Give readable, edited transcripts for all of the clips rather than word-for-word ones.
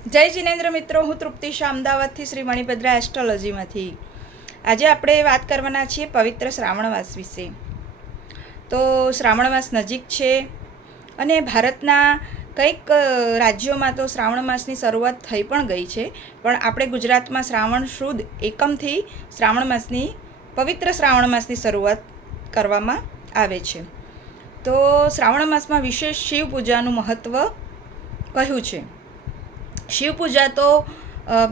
જય જિનેન્દ્ર મિત્રો, હું તૃપ્તિ શાહ અમદાવાદથી શ્રી મણિભદ્રા એસ્ટ્રોલોજીમાંથી. આજે આપણે વાત કરવાના છીએ પવિત્ર શ્રાવણ માસ વિશે. તો શ્રાવણ માસ નજીક છે અને ભારતના કંઈક રાજ્યોમાં તો શ્રાવણ માસની શરૂઆત થઈ પણ ગઈ છે, પણ આપણે ગુજરાતમાં શ્રાવણ સુદ એકમથી પવિત્ર શ્રાવણ માસની શરૂઆત કરવામાં આવે છે. તો શ્રાવણ માસમાં વિશેષ શિવ પૂજાનું મહત્ત્વ કહ્યું છે. શિવ પૂજા તો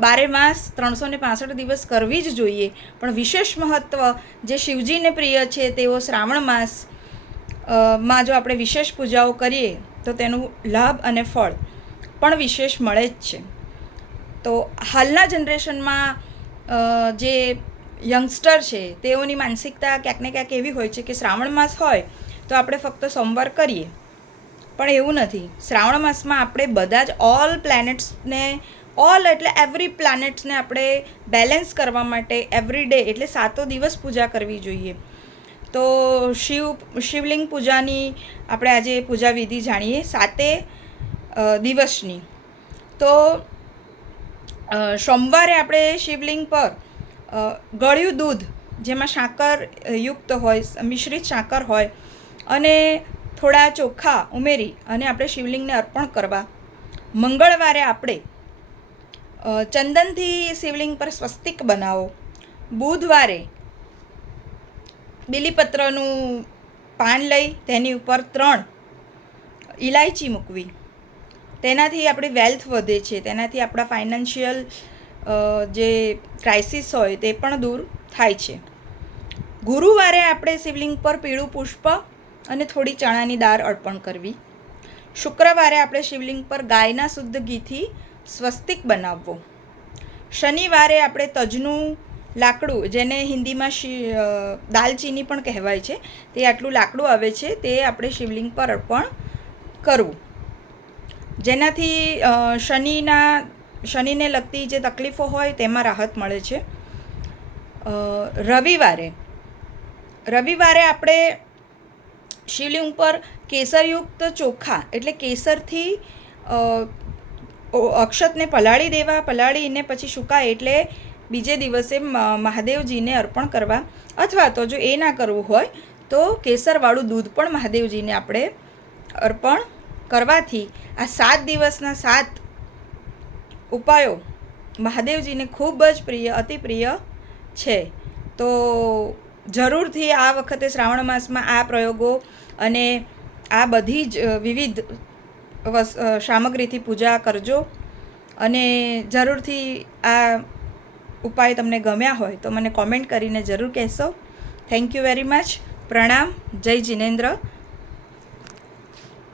12 માસ 365 દિવસ કરવી જ જોઈએ, પણ વિશેષ મહત્ત્વ જે શિવજીને પ્રિય છે તેઓ શ્રાવણ માસમાં જો આપણે વિશેષ પૂજાઓ કરીએ તો તેનું લાભ અને ફળ પણ વિશેષ મળે જ છે. તો હાલના જનરેશનમાં જે યંગસ્ટર છે તેઓની માનસિકતા ક્યાંક ને ક્યાંક એવી હોય છે કે શ્રાવણ માસ હોય તો આપણે ફક્ત સોમવાર કરીએ, પણ એવું નથી. શ્રાવણ માસમાં આપણે બધા જ એવરી પ્લેનેટ્સને આપણે બેલેન્સ કરવા માટે એવરી ડે એટલે 7 દિવસ પૂજા કરવી જોઈએ. તો શિવલિંગ પૂજાની આપણે આજે પૂજા વિધિ જાણીએ 7 દિવસની. તો સોમવારે આપણે શિવલિંગ પર ગળ્યું દૂધ, જેમાં સાકર યુક્ત હોય, મિશ્રિત સાકર હોય, અને થોડા ચોખા ઉમેરી અને આપણે શિવલિંગને અર્પણ કરવા. મંગળવારે આપણે ચંદનથી શિવલિંગ પર સ્વસ્તિક બનાવો. બુધવારે બીલીપત્રનું પાન લઈ તેની ઉપર 3 ઇલાયચી મૂકવી. તેનાથી આપણી વેલ્થ વધે છે, તેનાથી આપણા ફાઇનાન્શિયલ જે ક્રાઇસિસ હોય તે પણ દૂર થાય છે. ગુરુવારે આપણે શિવલિંગ પર પીળું પુષ્પ અને થોડી ચણાની દાળ અર્પણ કરવી. શુક્રવારે આપણે શિવલિંગ પર ગાયના શુદ્ધ ઘીથી સ્વસ્તિક બનાવવો. શનિવારે આપણે તજનું લાકડું, જેને હિન્દીમાં દાલચીની પણ કહેવાય છે, તે આટલું લાકડું આવે છે તે આપણે શિવલિંગ પર અર્પણ કરવું, જેનાથી શનિને લગતી જે તકલીફો હોય તેમાં રાહત મળે છે. રવિવારે આપણે શિવલિંગ પર કેસરયુક્ત ચોખા એટલે કેસરથી અક્ષતને પલાળીને પછી સુકાય એટલે બીજે દિવસે મહાદેવજીને અર્પણ કરવા. અથવા તો જો એ ના કરવું હોય તો કેસરવાળું દૂધ પણ મહાદેવજીને આપણે અર્પણ કરવાથી આ 7 દિવસના 7 ઉપાયો મહાદેવજીને ખૂબ જ અતિ પ્રિય છે. તો જરૂરથી આ વખતે શ્રાવણ માસમાં આ પ્રયોગો અને આ બધી જ વિવિધ સામગ્રીથી પૂજા કરજો. અને જરૂરથી આ ઉપાય તમને ગમ્યા હોય તો મને કોમેન્ટ કરીને જરૂર કહેશો. Thank you very much. પ્રણામ. જય જિનેન્દ્ર.